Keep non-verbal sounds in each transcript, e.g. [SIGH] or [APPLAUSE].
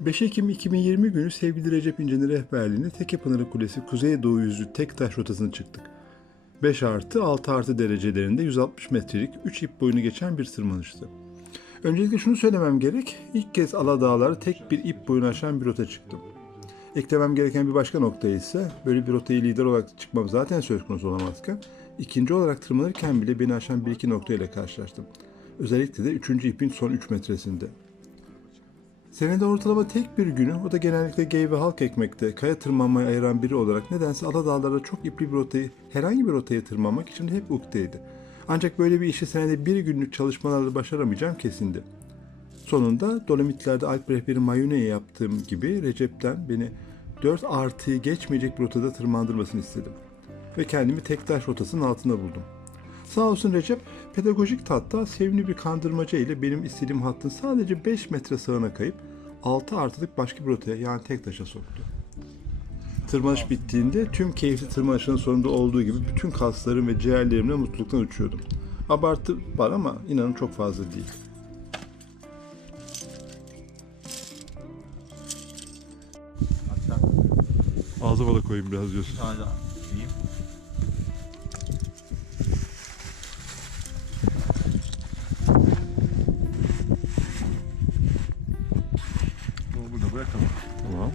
5 Ekim 2020 günü sevgili Recep İnce'nin rehberliğinde Tekepınarı Kulesi Kuzeydoğu yüzlü tek taş rotasına çıktık. 5 artı 6 artı derecelerinde 160 metrelik 3 ip boyunu geçen bir tırmanıştı. Öncelikle şunu söylemem gerek, ilk kez Aladağlar'a tek bir ip boyunu aşan bir rota çıktım. Eklemem gereken bir başka nokta ise böyle bir rotayı lider olarak çıkmam zaten söz konusu olamazken ikinci olarak tırmanırken bile beni aşan bir iki noktayla karşılaştım. Özellikle de üçüncü ipin son 3 metresinde. Senede ortalama tek bir günü, o da genellikle gay ve halk ekmekte, kaya tırmanmaya ayıran biri olarak nedense Aladağlar'da çok ipli bir rotayı, herhangi bir rotaya tırmanmak için hep ukteydi. Ancak böyle bir işi senede bir günlük çalışmalarla başaramayacağım kesindi. Sonunda Dolomitlerde Alp rehberi Mayune'ye yaptığım gibi Recep'ten beni 4 artıyı geçmeyecek bir rotada tırmandırmasını istedim. Ve kendimi Tektaş rotasının altında buldum. Sağ olsun Recep, pedagojik tatta sevimli bir kandırmaca ile benim istediğim hattın sadece 5 metre sağına kayıp 6 artılık başka bir rotaya yani Tektaş'a soktu. Tırmanış bittiğinde tüm keyifli tırmanışın sonunda olduğu gibi bütün kaslarım ve ciğerlerimle mutluluktan uçuyordum. Abartı var ama inanın çok fazla değil. Ağzıma da koyayım biraz diyorsun. daha yiyeyim. Tamam.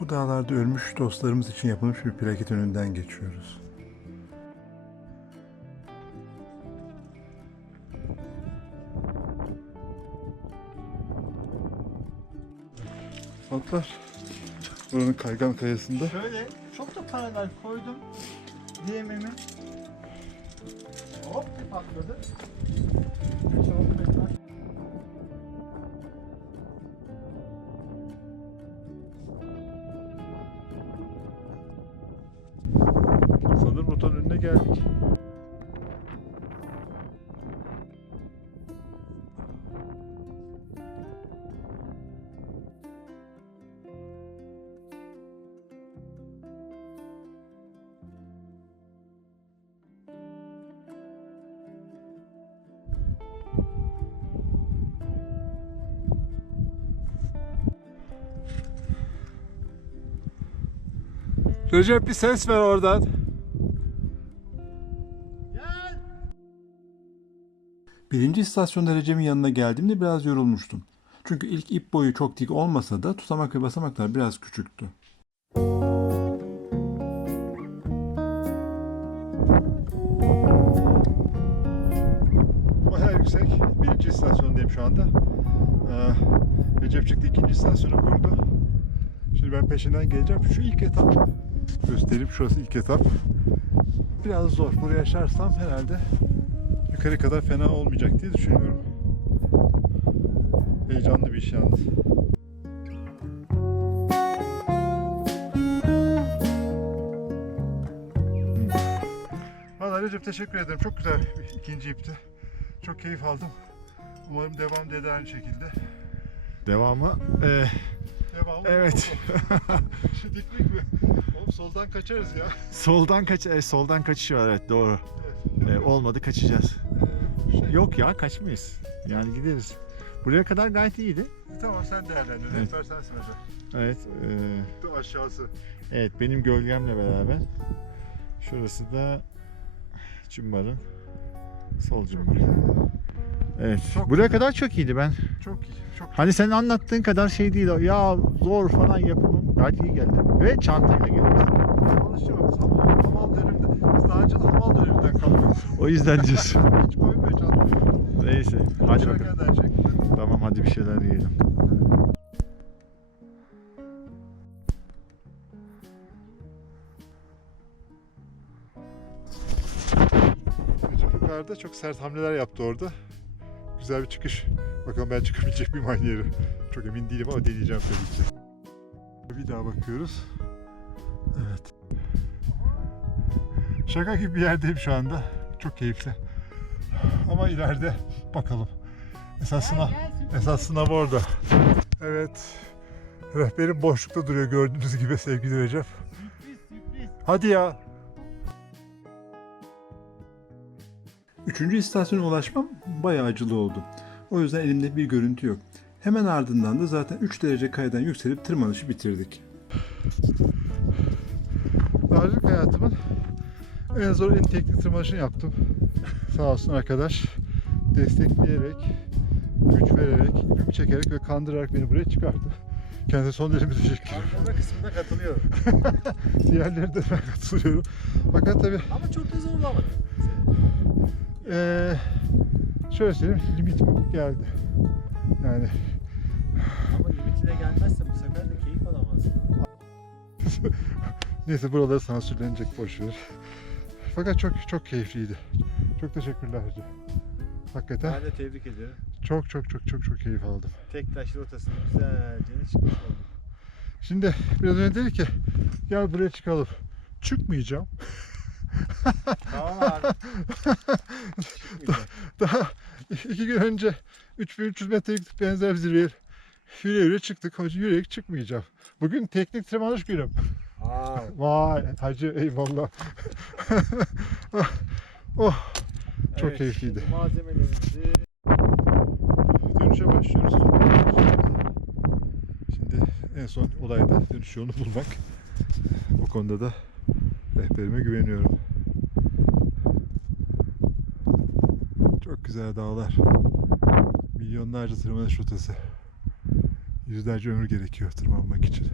Bu dağlarda ölmüş dostlarımız için yapılmış bir plaket önünden geçiyoruz. Atlar. Buranın kaygan kayasında. Şöyle çok da paralel koydum. DM'imi. Hop patladı. Altı metre. Sanırım rotanın önüne geldik. Recep bir ses ver oradan. Gel. Birinci istasyonda Recep'in yanına geldiğimde biraz yorulmuştum. Çünkü ilk ip boyu çok dik olmasa da tutamak ve basamaklar biraz küçüktü. Bayağı yüksek. Birinci istasyondayım şu anda. Ee, Recep çıktı ikinci istasyonu kurdu. Şimdi ben peşinden geleceğim. Şu ilk etap göstereyim. Şurası ilk etap. Biraz zor. Buraya aşarsam herhalde yukarı kadar fena olmayacak diye düşünüyorum. Heyecanlı bir iş yalnız. Valla Recep teşekkür ederim. Çok güzel bir ikinci ipti. Çok keyif aldım. Umarım devam da eder aynı şekilde. Devamı e, Devamı Evet. [LAUGHS] Diklik mi? Soldan kaçarız ya. [LAUGHS] soldan kaç e, soldan kaçış var evet doğru. Evet. E, olmadı kaçacağız. Ee, şey, Yok ya kaçmayız. Yani gideriz. Buraya kadar gayet iyiydi. Tamam sen değerlendir. Evet. Rehber sensin hocam. Evet. e, Şu aşağısı. evet benim gölgemle beraber. Şurası da cumbarın sol cumbar. Evet. Çok Buraya güzel. kadar çok iyiydi ben. Çok iyi. Çok Hani senin anlattığın kadar şey değil o. Ya zor falan yapımım. Gayet iyi geldi. Ve çantayla geliyoruz. Alışıyoruz. Hamal, hamal döneminde. Biz daha önce de hamal döneminden kalıyoruz. O yüzden diyorsun. [LAUGHS] Hiç koymuyor çantayı. Neyse. Hadi bakalım. Her şekilde. Tamam hadi bir şeyler yiyelim. Recep yukarıda çok sert hamleler yaptı orada. Güzel bir çıkış. Bakalım ben çıkabilecek miyim aynı yere. Çok emin değilim ama deneyeceğim tabii ki. Bir daha bakıyoruz. Evet. Şaka gibi bir yerdeyim şu anda. Çok keyifli. Ama ileride bakalım. Esas sınav, esas sınav orada. Evet. Rehberim boşlukta duruyor gördüğünüz gibi sevgili Recep. Hadi ya. Üçüncü istasyona ulaşmam bayağı acılı oldu. O yüzden elimde bir görüntü yok. Hemen ardından da zaten 3 derece kayadan yükselip tırmanışı bitirdik. Dağcılık hayatımın en zor, en teknik tırmanışını yaptım. Sağ olsun arkadaş destekleyerek, güç vererek, yük çekerek ve kandırarak beni buraya çıkarttı. Kendisine son derece teşekkür ederim. Anlama kısmında katılıyorum. [LAUGHS] Diğerleri de ben katılıyorum. Fakat tabii Ama çok da zorlamadı. eee şöyle söyleyeyim, limitim geldi. Yani Ama limitine gelmezse bu sefer de keyif alamazsın. [LAUGHS] neyse buraları sansürlenecek boş ver. Fakat çok çok keyifliydi. Çok teşekkürler Hacı. Hakikaten Ben de tebrik ediyorum. çok çok çok çok çok keyif aldım. Tek taş rotasını güzelce çıkmış olduk. Şimdi biraz önce dedi ki gel buraya çıkalım. Çıkmayacağım. Tamam abi. [LAUGHS] Çıkmayacak. Daha iki gün önce 3300 metrelik benzer bir zirveye yürüye yürüye çıktık. Hacı yürüyerek çıkmayacağım. Bugün teknik tırmanış günüm. Aa, [LAUGHS] Vay hacı eyvallah. [LAUGHS] oh çok evet, keyifliydi. Malzemelerimizi Dönüşe başlıyoruz. Şimdi en son olayda dönüş yolunu bulmak. O konuda da rehberime güveniyorum. Çok güzel dağlar. Milyonlarca tırmanış rotası. Yüzlerce ömür gerekiyor tırmanmak için.